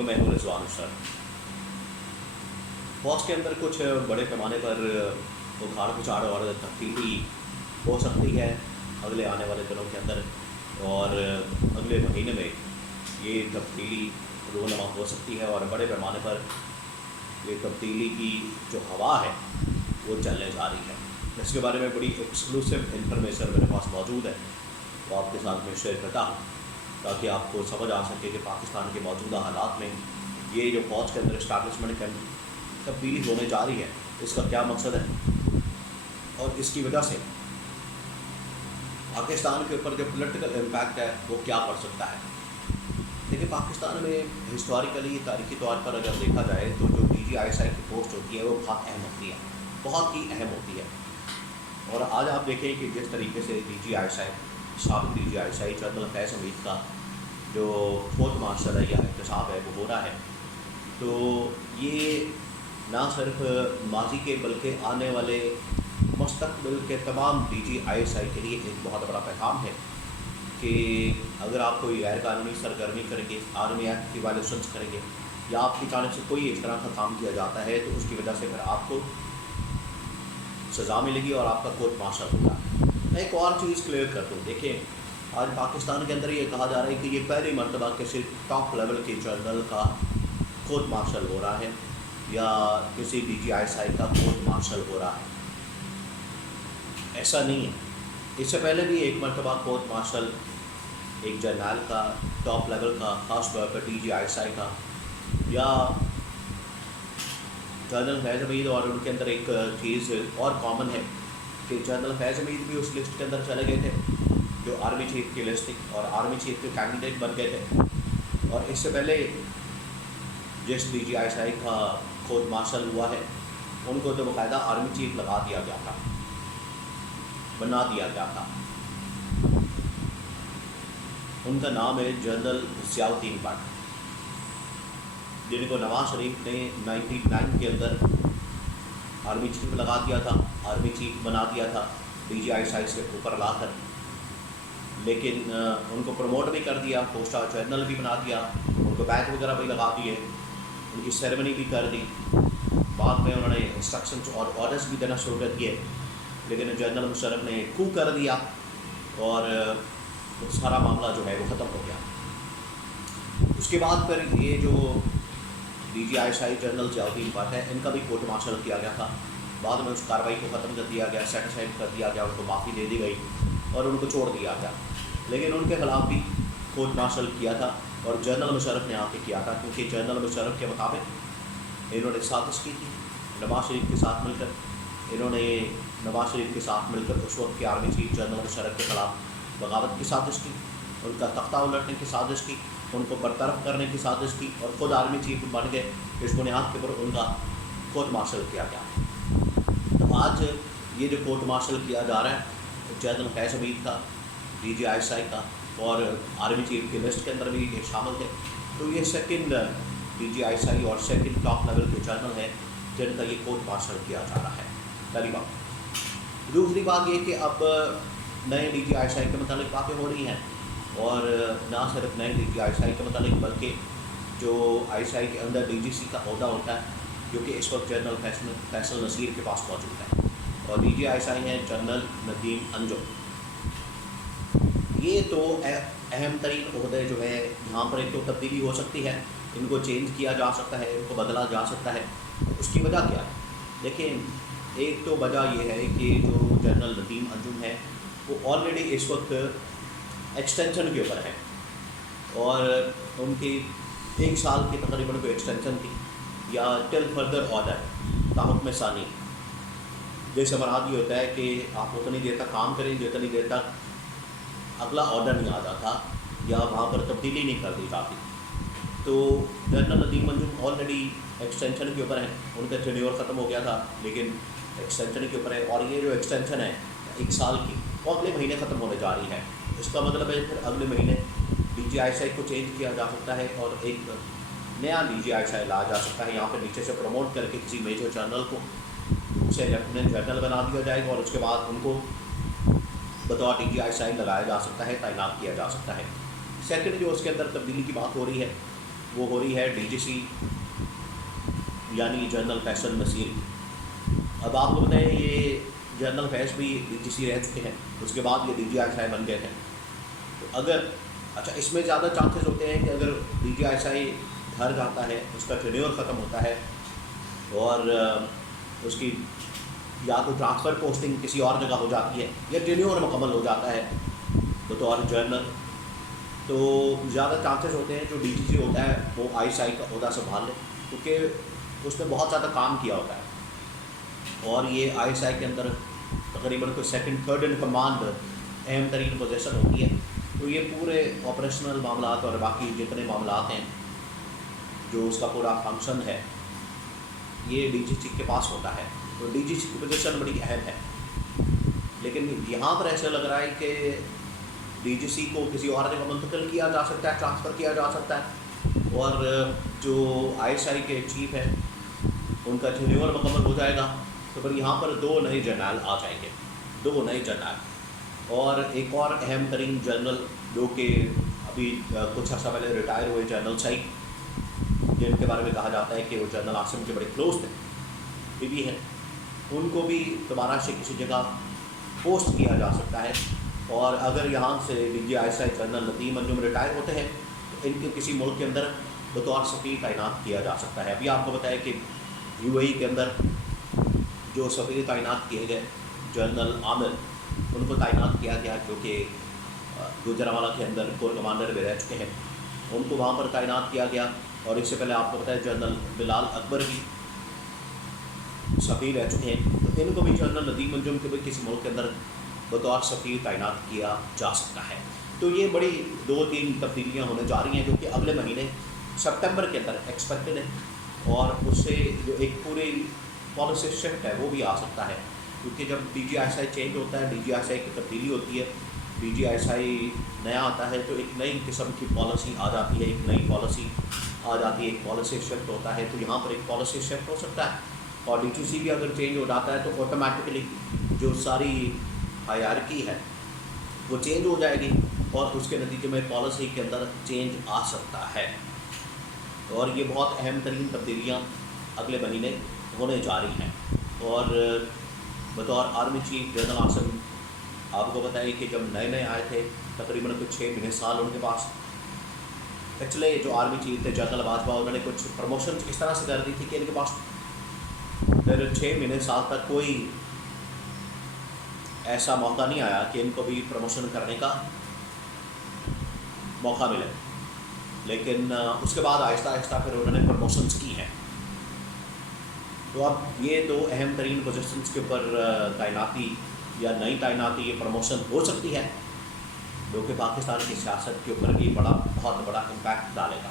علیکم، میں ہوں رضوان اشرف۔ فوج کے اندر کچھ بڑے پیمانے پر اکھاڑ پچھاڑ اور تبدیلی ہو سکتی ہے اگلے آنے والے دنوں کے اندر، اور اگلے مہینے میں یہ تبدیلی رونما ہو سکتی ہے، اور بڑے پیمانے پر یہ تبدیلی کی جو ہوا ہے وہ چلنے جا رہی ہے۔ اس کے بارے میں بڑی ایکسکلوسیو انفارمیشن میرے پاس موجود ہے، وہ آپ کے ساتھ میں شیئر کرتا ہوں تاکہ آپ کو سمجھ آ سکے کہ پاکستان کے موجودہ حالات میں یہ جو فوج کے اندر اسٹیبلشمنٹ کے تبدیلی ہونے جا رہی ہے اس کا کیا مقصد ہے، اور اس کی وجہ سے پاکستان کے اوپر جو پولیٹیکل امپیکٹ ہے وہ کیا پڑ سکتا ہے۔ دیکھیں، پاکستان میں ہسٹوریکلی تاریخی طور پر اگر دیکھا جائے تو جو DGI کی پوسٹ ہوتی ہے وہ بہت اہم ہوتی ہے، بہت ہی اہم ہوتی ہے۔ اور آج آپ دیکھیں کہ جس طریقے سے سابق DGI جنرل فیض حمید کا جو کورٹ مارشل ہے یا احتساب ہے وہ ہو رہا ہے، تو یہ نہ صرف ماضی کے بلکہ آنے والے مستقبل کے تمام DGI کے لیے ایک بہت بڑا پیغام ہے کہ اگر آپ کوئی غیر قانونی سرگرمی کریں گے، آرمی ایکٹ کی وائلیشنس کریں گے، یا آپ کی جانب سے کوئی اس طرح کا کام کیا جاتا ہے تو اس کی وجہ سے پھر آپ کو سزا ملے گی اور آپ کا کورٹ مارشل ہوگا۔ میں ایک اور چیز کلیئر کر دوں، دیکھیں آج پاکستان کے اندر یہ کہا جا رہا ہے کہ یہ پہلی مرتبہ کسی ٹاپ لیول کے جنرل کا کورٹ مارشل ہو رہا ہے یا کسی DGI کا کورٹ مارشل ہو رہا ہے۔ ایسا نہیں ہے، اس سے پہلے بھی ایک مرتبہ کورٹ مارشل ایک جرنیل کا ٹاپ لیول کا، خاص طور پر DGI کا، یا جنرل فیض حمید، اور ان کے اندر ایک چیز اور کامن ہے کہ جنرل فیض حمید بھی اس لسٹ کے اندر چلے گئے تھے جو آرمی چیف کی لسٹ تھی، اور آرمی چیف کے کینڈیڈیٹ بن گئے تھے۔ اور اس سے پہلے جس DGI کا کورٹ مارشل ہوا ہے ان کو تو باقاعدہ آرمی چیف لگا دیا گیا تھا، بنا دیا گیا تھا۔ ان کا نام ہے جنرل ضیاء الدین بٹ، جن کو نواز شریف نے 99 کے اندر آرمی چیف لگا دیا تھا، آرمی چیف بنا دیا تھا DGI سے اوپر لا کر، لیکن ان کو پروموٹ بھی کر دیا، پوسٹ آف جنرل بھی بنا دیا، ان کو بیچ وغیرہ بھی لگا دیے، ان کی سیریمنی بھی کر دی، بعد میں انہوں نے انسٹرکشنز اور آرڈرز بھی دینا شروع کر دیے، لیکن جنرل مشرف نے کو کر دیا اور سارا معاملہ جو ہے وہ ختم ہو گیا۔ اس کے بعد پھر یہ جو DGI general Zia Uddin but ہے، ان کا بھی کورٹ مارشل کیا گیا تھا، بعد میں اس کارروائی کو ختم کر دیا گیا، سیٹ اسائڈ کر دیا گیا، ان کو معافی دے دی گئی اور ان کو چھوڑ دیا گیا، لیکن ان کے خلاف بھی کورٹ مارشل کیا تھا اور جنرل مشرف نے آ کے کیا تھا، کیونکہ جنرل مشرف کے مطابق انہوں نے سازش کی تھی نواز شریف کے ساتھ مل کر، انہوں نے نواز شریف کے ساتھ مل کر اس وقت کے آرمی چیف جنرل مشرف کے خلاف بغاوت کی سازش کی، ان کا تختہ الٹنے کی سازش کی، ان کو برطرف کرنے کی سازش کی، اور خود آرمی چیف بن گئے، اس بنیاد کے اوپر ان کا کورٹ مارشل کیا گیا۔ تو آج یہ جو کورٹ مارشل کیا جا رہا ہے جنرل فیض حمید کا، DGI کا، اور آرمی چیف کی لسٹ کے اندر بھی یہ شامل ہے، تو یہ سیکنڈ DGI اور سیکنڈ ٹاپ لیول کے جنرل ہیں جن کا یہ کورٹ مارشل کیا جا رہا ہے، پہلی بات۔ دوسری بات یہ کہ اب نئے DGI کے متعلق باتیں ہو رہی ہیں، اور نہ صرف نئے DGI کے متعلق بلکہ جو ISI کے اندر DGC کا عہدہ ہوتا ہے جو کہ اس وقت جنرل فیصل نصیر کے پاس موجود ہے، اور DGI ہیں جنرل ندیم انجم۔ یہ تو اہم ترین عہدے جو ہے یہاں پر ایک تو تبدیلی ہو سکتی ہے، ان کو چینج کیا جا سکتا ہے، ان کو بدلا جا سکتا ہے۔ اس کی وجہ کیا ہے؟ دیکھیں، ایک تو وجہ یہ ہے کہ جو جنرل ندیم انجم ہے وہ آلریڈی اس وقت ایکسٹینشن کے اوپر ہے، اور ان کی 1 سال کی تقریباً کوئی ایکسٹینشن تھی، یا ٹل فردر آرڈر تاحکم ثانی، جیسے مراد یہ ہوتا ہے کہ آپ اتنی دیر تک کام کریں جتنی دیر تک اگلا آرڈر نہیں آ جاتا یا وہاں پر تبدیلی نہیں کر دی جاتی۔ تو جنرل ندیم انجم آلریڈی ایکسٹینشن کے اوپر ہیں، ان کا ٹینیور ختم ہو گیا تھا لیکن ایکسٹینشن کے اوپر ہے، اور یہ جو ایکسٹینشن ہے 1 سال کی وہ اگلے مہینے ختم ہونے جا رہی ہے۔ اس کا مطلب ہے پھر اگلے مہینے DGI کو چینج کیا جا سکتا ہے اور ایک نیا DGI لایا جا سکتا ہے، یہاں پہ نیچے سے پروموٹ کر کے کسی میجر جنرل کو اسے لیفٹیننٹ جنرل بنا دیا جائے گا، اور اس کے بعد ان کو بطور DGI لگایا جا سکتا ہے، تعینات کیا جا سکتا ہے۔ سیکنڈ جو اس کے اندر تبدیلی کی بات ہو رہی ہے وہ ہو رہی ہے DGC یعنی جنرل فیصل نصیر. اب آپ کو بتائیں یہ جنرل فیض بھی DGC رہ چکے ہیں, اس کے بعد یہ DGI بن گئے ہیں. تو اگر اچھا اس میں زیادہ چانسز ہوتے ہیں کہ اگر DGI گھر جاتا ہے, اس کا ٹینیور ختم ہوتا ہے اور اس کی یا تو ٹرانسفر پوسٹنگ کسی اور جگہ ہو جاتی ہے یا ٹینیور مکمل ہو جاتا ہے بطور جنرل, تو زیادہ چانسز ہوتے ہیں جو DGC ہوتا ہے وہ ISI کا عہدہ سنبھال لے, کیونکہ اس نے بہت زیادہ کام کیا ہوتا ہے. اور یہ ISI کے اندر تقریباً کوئی سیکنڈ تھرڈ ان کمانڈ اہم ترین پوزیشن ہوتی ہے. تو یہ پورے آپریشنل معاملات اور باقی جتنے معاملات ہیں جو اس کا پورا فنکشن ہے یہ DGC کے پاس ہوتا ہے. تو DGC کی پوزیشن بڑی اہم ہے. لیکن یہاں پر ایسا لگ رہا ہے کہ DGC کو کسی اور جگہ منتقل کیا جا سکتا ہے, ٹرانسفر کیا جا سکتا ہے, اور جو ISI کے چیف ہیں ان کا ٹینیور مکمل ہو جائے گا. تو پھر یہاں پر 2 نئے جنرل آ جائیں گے, 2 نئے جنرل, اور ایک اور اہم ترین جنرل جو کہ ابھی کچھ عرصہ پہلے ریٹائر ہوئے جنرل سعید, جن کے بارے میں کہا جاتا ہے کہ وہ جنرل عاصم کے بڑے کلوز تھے, بھی ہیں, ان کو بھی دوبارہ سے کسی جگہ پوسٹ کیا جا سکتا ہے. اور اگر یہاں سے DGI جنرل ندیم انجم ریٹائر ہوتے ہیں تو ان کو کسی ملک کے اندر بطور سفیر تعینات کیا جا سکتا ہے. ابھی آپ کو بتایا کہ UAE کے اندر جو سفیر تعینات کیے گئے جنرل عامر, ان کو تعینات کیا گیا جو کہ گوجرانوالہ کے اندر کور کمانڈر بھی رہ چکے ہیں, ان کو وہاں پر تعینات کیا گیا. اور اس سے پہلے آپ کو بتایا جنرل بلال اکبر بھی سفیر رہ چکے ہیں, تو ان کو بھی جنرل ندیم انجم کے بھی کسی ملک کے اندر بطور سفیر تعینات کیا جا سکتا ہے. تو یہ بڑی 2-3 تبدیلیاں ہونے جا رہی ہیں جو کہ اگلے مہینے سپٹمبر کے اندر ایکسپیکٹڈ ہے, اور اس سے جو ایک پوری پالیسی شفٹ ہے وہ بھی آ سکتا ہے. کیونکہ جب DGI چینج ہوتا ہے, DGI کی تبدیلی ہوتی ہے, DGI نیا آتا ہے, تو ایک نئی قسم کی پالیسی آ جاتی ہے, ایک نئی پالیسی آ جاتی ہے, ایک پالیسی شفٹ ہوتا ہے. تو یہاں پر ایک پالیسی شفٹ ہو سکتا ہے, اور DGC بھی اگر چینج ہو جاتا ہے تو آٹومیٹکلی جو ساری ہائرارکی ہے وہ چینج ہو جائے گی, اور اس کے نتیجے میں پالیسی کے اندر چینج آ سکتا ہے. اور یہ بہت اہم ترین تبدیلیاں اگلے مہینے ہونے جا رہی ہیں. اور بطور آرمی چیف جنرل عاصم آپ کو بتائیے کہ جب نئے آئے تھے تقریباً کچھ 6 مہینے سال ان کے پاس, پچھلے جو آرمی چیف تھے جنرل باجوہ, انہوں نے کچھ پروموشن اس طرح سے کر دی تھی کہ ان کے پاس پھر 6 مہینے سال تک کوئی ایسا موقع نہیں آیا کہ ان کو بھی پروموشن کرنے کا موقع ملے. لیکن اس کے بعد آہستہ آہستہ پھر انہوں نے پروموشنز کی ہیں. تو اب یہ 2 اہم ترین پوزیشنز کے اوپر تعیناتی یا نئی تعیناتی یہ پروموشن ہو سکتی ہے, جو کہ پاکستان کی سیاست کے اوپر بھی بہت بڑا امپیکٹ ڈالے گا.